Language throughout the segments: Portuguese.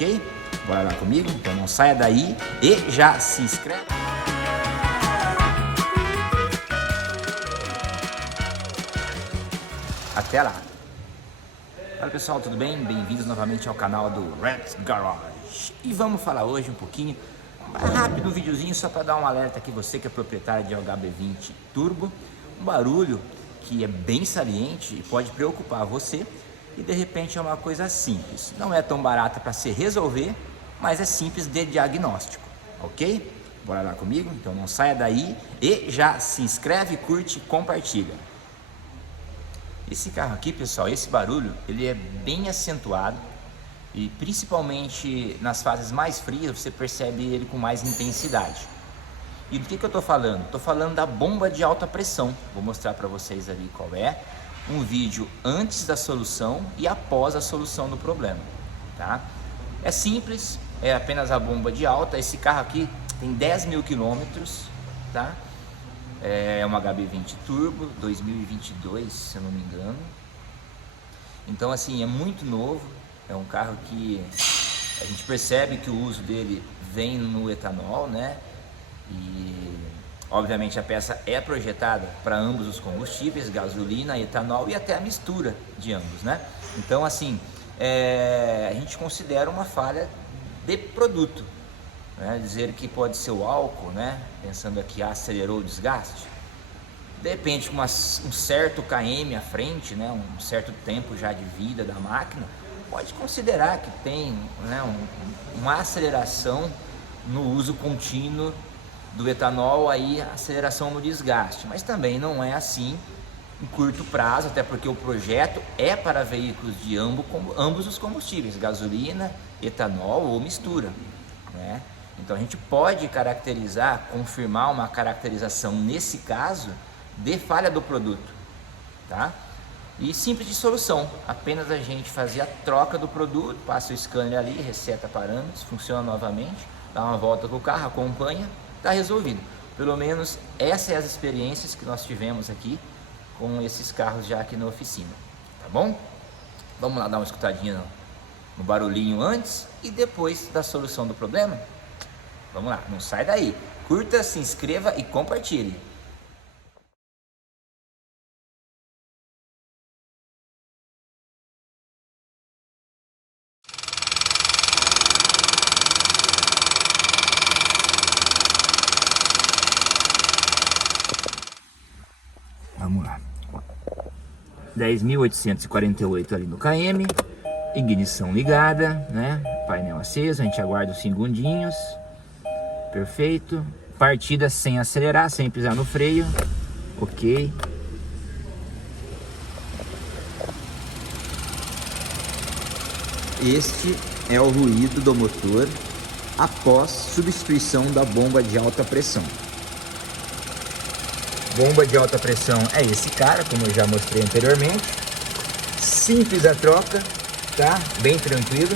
ok? Bora lá comigo? Então não saia daí e já se inscreve. Até lá! Fala pessoal, tudo bem? Bem-vindos novamente ao canal do Red's Garage. E vamos falar hoje um pouquinho, rápido, um videozinho só para dar um alerta aqui, você que é proprietário de HB20 Turbo, um barulho que é bem saliente e pode preocupar você, e de repente é uma coisa simples, não é tão barata para se resolver, mas é simples de diagnóstico, ok? Bora lá comigo? Então não saia daí e já se inscreve, curte e compartilha. Esse carro aqui, pessoal, esse barulho, ele é bem acentuado e principalmente nas fases mais frias você percebe ele com mais intensidade. E do que eu estou falando? Estou falando da bomba de alta pressão. Vou mostrar para vocês ali qual é. Um vídeo antes da solução e após a solução do problema, tá? É simples, é apenas a bomba de alta. Esse carro aqui tem 10 mil quilômetros, tá? É um HB20 Turbo 2022, se eu não me engano. Então assim, é muito novo. É um carro que a gente percebe que o uso dele vem no etanol, né? E obviamente a peça é projetada para ambos os combustíveis, gasolina, etanol e até a mistura de ambos, né? Então assim, a gente considera uma falha de produto, né? Dizer que pode ser o álcool, né? Pensando aqui, acelerou o desgaste. De repente, com um certo km à frente, né? Um certo tempo já de vida da máquina, pode considerar que tem, né? Uma aceleração no uso contínuo do etanol, aí aceleração no desgaste, mas também não é assim em curto prazo, até porque o projeto é para veículos de ambos os combustíveis, gasolina, etanol ou mistura, né? Então a gente pode caracterizar, confirmar uma caracterização nesse caso de falha do produto, tá? E simples de solução, apenas a gente fazer a troca do produto, passa o scanner ali, reseta parâmetros, funciona novamente, dá uma volta com o carro, acompanha, está resolvido. Pelo menos essas são as experiências que nós tivemos aqui com esses carros já aqui na oficina, tá bom? Vamos lá dar uma escutadinha no barulhinho antes e depois da solução do problema? Vamos lá, não sai daí. Curta, se inscreva e compartilhe. Vamos lá. 10.848 ali no km, ignição ligada, né? Painel aceso, a gente aguarda uns segundinhos. Perfeito. Partida sem acelerar, sem pisar no freio. Ok. Este é o ruído do motor após substituição da bomba de alta pressão. Bomba de alta pressão é esse cara, como eu já mostrei anteriormente. Simples a troca, tá? Bem tranquilo.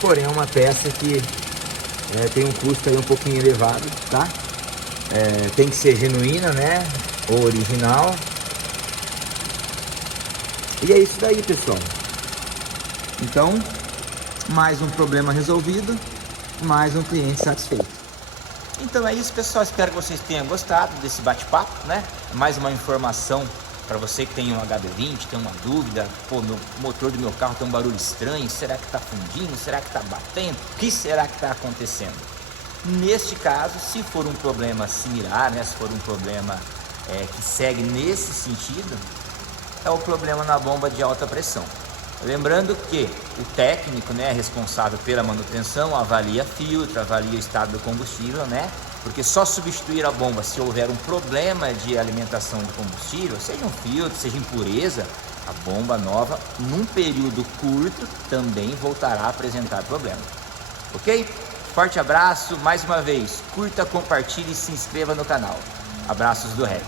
Porém é uma peça que tem um custo aí um pouquinho elevado, tá? Tem que ser genuína, né? Ou original. E é isso daí, pessoal. Então, mais um problema resolvido, mais um cliente satisfeito. Então é isso, pessoal, espero que vocês tenham gostado desse bate-papo, né? Mais uma informação para você que tem um HB20, tem uma dúvida, pô, o motor do meu carro tem um barulho estranho, será que está fundindo, será que está batendo, o que será que está acontecendo? Neste caso, se for um problema similar, né? Se for um problema que segue nesse sentido, é o problema na bomba de alta pressão. Lembrando que o técnico, né, responsável pela manutenção, avalia filtro, avalia o estado do combustível, né? Porque só substituir a bomba se houver um problema de alimentação de combustível, seja um filtro, seja impureza, a bomba nova, num período curto, também voltará a apresentar problema. Ok? Forte abraço, mais uma vez, curta, compartilhe e se inscreva no canal. Abraços do Red.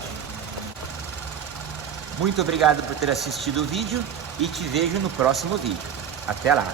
Muito obrigado por ter assistido o vídeo e te vejo no próximo vídeo. Até lá!